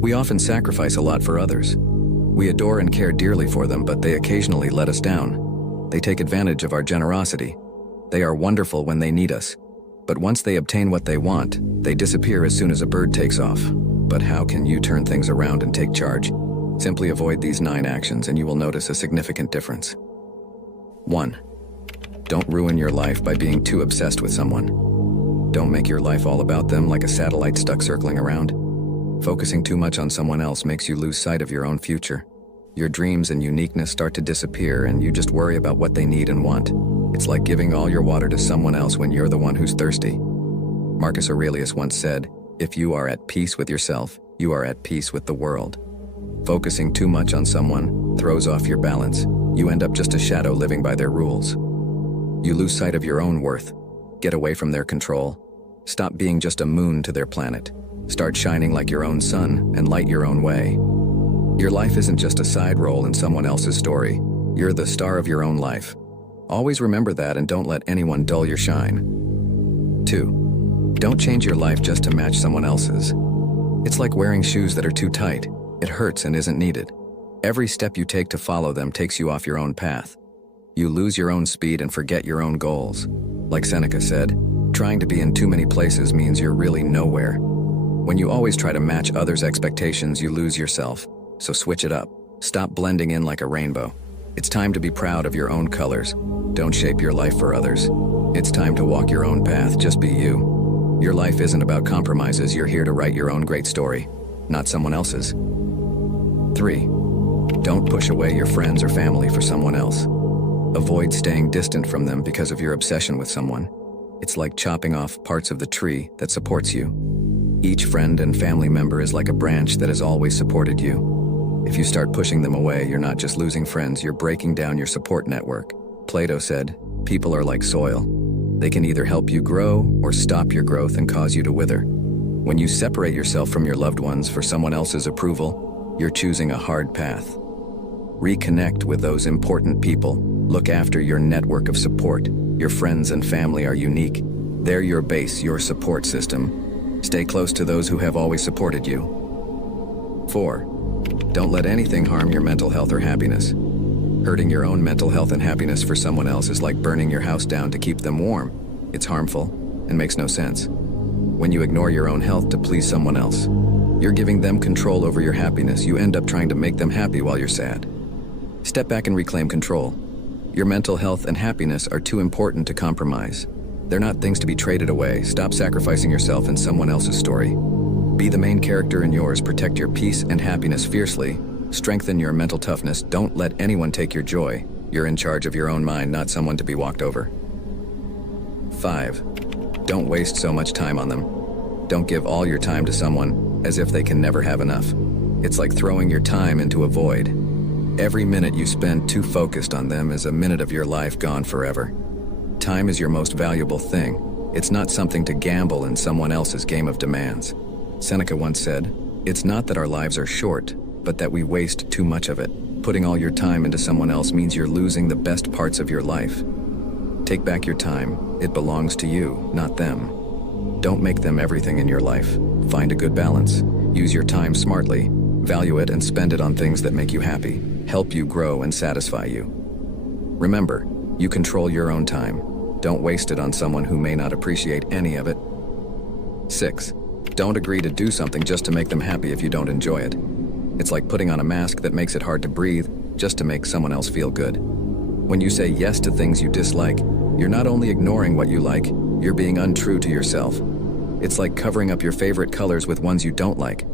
We often sacrifice a lot for others. We adore and care dearly for them, but they occasionally let us down. They take advantage of our generosity. They are wonderful when they need us. But once they obtain what they want, they disappear as soon as a bird takes off. But how can you turn things around and take charge? Simply avoid these 9 actions and you will notice a significant difference. 1. Don't ruin your life by being too obsessed with someone. Don't make your life all about them like a satellite stuck circling around. Focusing too much on someone else makes you lose sight of your own future. Your dreams and uniqueness start to disappear and you just worry about what they need and want. It's like giving all your water to someone else when you're the one who's thirsty. Marcus Aurelius once said, "If you are at peace with yourself, you are at peace with the world." Focusing too much on someone throws off your balance. You end up just a shadow living by their rules. You lose sight of your own worth. Get away from their control. Stop being just a moon to their planet. Start shining like your own sun and light your own way. Your life isn't just a side role in someone else's story. You're the star of your own life. Always remember that and don't let anyone dull your shine. 2. Don't change your life just to match someone else's. It's like wearing shoes that are too tight. It hurts and isn't needed. Every step you take to follow them takes you off your own path. You lose your own speed and forget your own goals. Like Seneca said, trying to be in too many places means you're really nowhere. When you always try to match others' expectations, you lose yourself. So switch it up. Stop blending in like a rainbow. It's time to be proud of your own colors. Don't shape your life for others. It's time to walk your own path, just be you. Your life isn't about compromises, you're here to write your own great story, not someone else's. 3. Don't push away your friends or family for someone else. Avoid staying distant from them because of your obsession with someone. It's like chopping off parts of the tree that supports you. Each friend and family member is like a branch that has always supported you. If you start pushing them away, you're not just losing friends, you're breaking down your support network. Plato said, "People are like soil. They can either help you grow or stop your growth and cause you to wither." When you separate yourself from your loved ones for someone else's approval, you're choosing a hard path. Reconnect with those important people. Look after your network of support. Your friends and family are unique. They're your base, your support system. Stay close to those who have always supported you. 4. Don't let anything harm your mental health or happiness. Hurting your own mental health and happiness for someone else is like burning your house down to keep them warm. It's harmful and makes no sense. When you ignore your own health to please someone else, you're giving them control over your happiness. You end up trying to make them happy while you're sad. Step back and reclaim control. Your mental health and happiness are too important to compromise. They're not things to be traded away. Stop sacrificing yourself in someone else's story. Be the main character in yours. Protect your peace and happiness fiercely. Strengthen your mental toughness. Don't let anyone take your joy. You're in charge of your own mind, not someone to be walked over. 5. Don't waste so much time on them. Don't give all your time to someone as if they can never have enough. It's like throwing your time into a void. Every minute you spend too focused on them is a minute of your life gone forever. Time is your most valuable thing. It's not something to gamble in someone else's game of demands. Seneca once said, "It's not that our lives are short, but that we waste too much of it." Putting all your time into someone else means you're losing the best parts of your life. Take back your time. It belongs to you, not them. Don't make them everything in your life. Find a good balance. Use your time smartly. Value it and spend it on things that make you happy, help you grow and satisfy you. Remember, you control your own time. Don't waste it on someone who may not appreciate any of it. 6. Don't agree to do something just to make them happy if you don't enjoy it. It's like putting on a mask that makes it hard to breathe just to make someone else feel good. When you say yes to things you dislike, you're not only ignoring what you like, you're being untrue to yourself. It's like covering up your favorite colors with ones you don't like.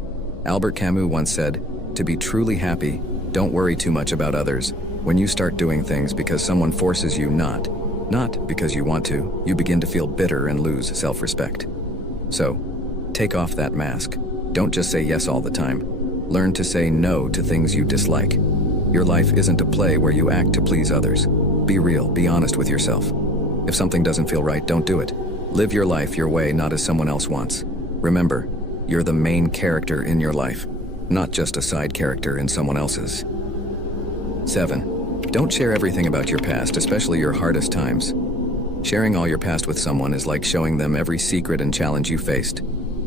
Albert Camus once said, "To be truly happy, don't worry too much about others. When you start doing things because someone forces you not because you want to, you begin to feel bitter and lose self-respect." So, take off that mask. Don't just say yes all the time. Learn to say no to things you dislike. Your life isn't a play where you act to please others. Be real, be honest with yourself. If something doesn't feel right, don't do it. Live your life your way, not as someone else wants. Remember, you're the main character in your life, not just a side character in someone else's. 7. Don't share everything about your past, especially your hardest times. Sharing all your past with someone is like showing them every secret and challenge you faced.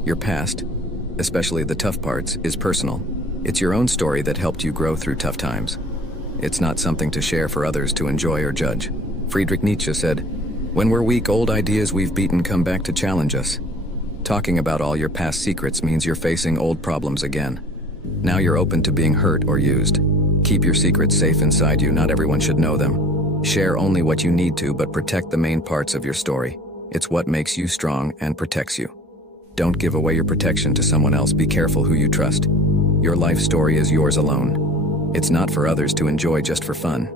Your past, especially the tough parts, is personal. It's your own story that helped you grow through tough times. It's not something to share for others to enjoy or judge. Friedrich Nietzsche said, "When we're weak, old ideas we've beaten come back to challenge us." Talking about all your past secrets means you're facing old problems again. Now you're open to being hurt or used. Keep your secrets safe inside you. Not everyone should know them. Share only what you need to, but protect the main parts of your story. It's what makes you strong and protects you. Don't give away your protection to someone else. Be careful who you trust. Your life story is yours alone. It's not for others to enjoy just for fun.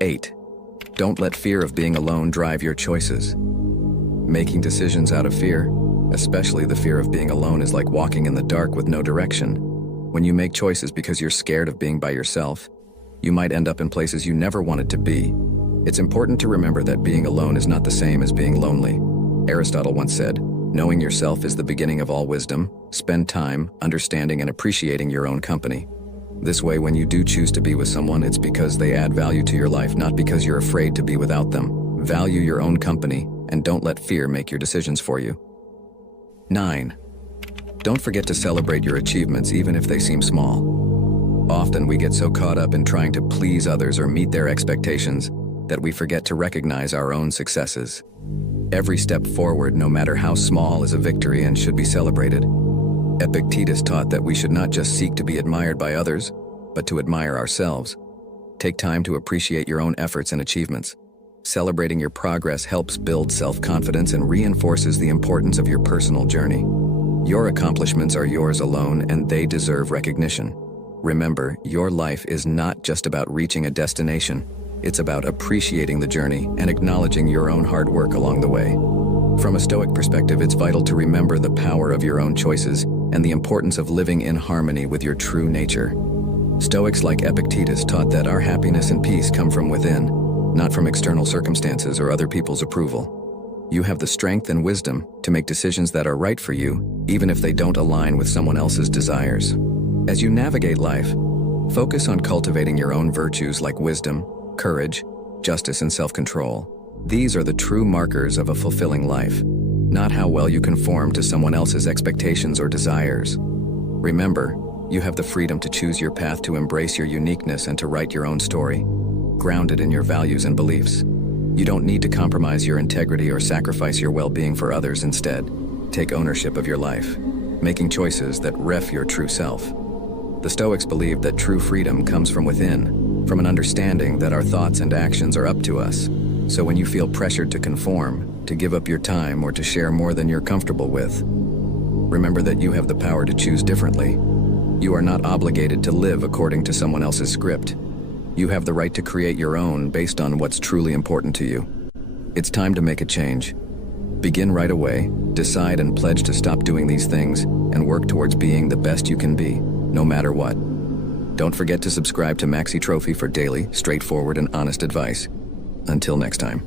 8. Don't let fear of being alone drive your choices. Making decisions out of fear, especially the fear of being alone, is like walking in the dark with no direction. When you make choices because you're scared of being by yourself, you might end up in places you never wanted to be. It's important to remember that being alone is not the same as being lonely. Aristotle once said, "Knowing yourself is the beginning of all wisdom. Spend time understanding and appreciating your own company." This way, when you do choose to be with someone, it's because they add value to your life, not because you're afraid to be without them. Value your own company, and don't let fear make your decisions for you. 9. Don't forget to celebrate your achievements even if they seem small. Often we get so caught up in trying to please others or meet their expectations that we forget to recognize our own successes. Every step forward, no matter how small, is a victory and should be celebrated. Epictetus taught that we should not just seek to be admired by others, but to admire ourselves. Take time to appreciate your own efforts and achievements. Celebrating your progress helps build self-confidence and reinforces the importance of your personal journey. Your accomplishments are yours alone, and they deserve recognition. Remember, your life is not just about reaching a destination. It's about appreciating the journey and acknowledging your own hard work along the way. From a Stoic perspective, it's vital to remember the power of your own choices and the importance of living in harmony with your true nature. Stoics like Epictetus taught that our happiness and peace come from within, not from external circumstances or other people's approval. You have the strength and wisdom to make decisions that are right for you, even if they don't align with someone else's desires. As you navigate life, focus on cultivating your own virtues like wisdom, courage, justice, and self-control. These are the true markers of a fulfilling life, not how well you conform to someone else's expectations or desires. Remember, you have the freedom to choose your path, to embrace your uniqueness, and to write your own story, grounded in your values and beliefs. You don't need to compromise your integrity or sacrifice your well-being for others. Instead, take ownership of your life, making choices that ref your true self. The Stoics believed that true freedom comes from within, from an understanding that our thoughts and actions are up to us. So when you feel pressured to conform, to give up your time, or to share more than you're comfortable with, remember that you have the power to choose differently. You are not obligated to live according to someone else's script. You have the right to create your own based on what's truly important to you. It's time to make a change. Begin right away, decide and pledge to stop doing these things, and work towards being the best you can be, no matter what. Don't forget to subscribe to Maxi Trophy for daily, straightforward, and honest advice. Until next time.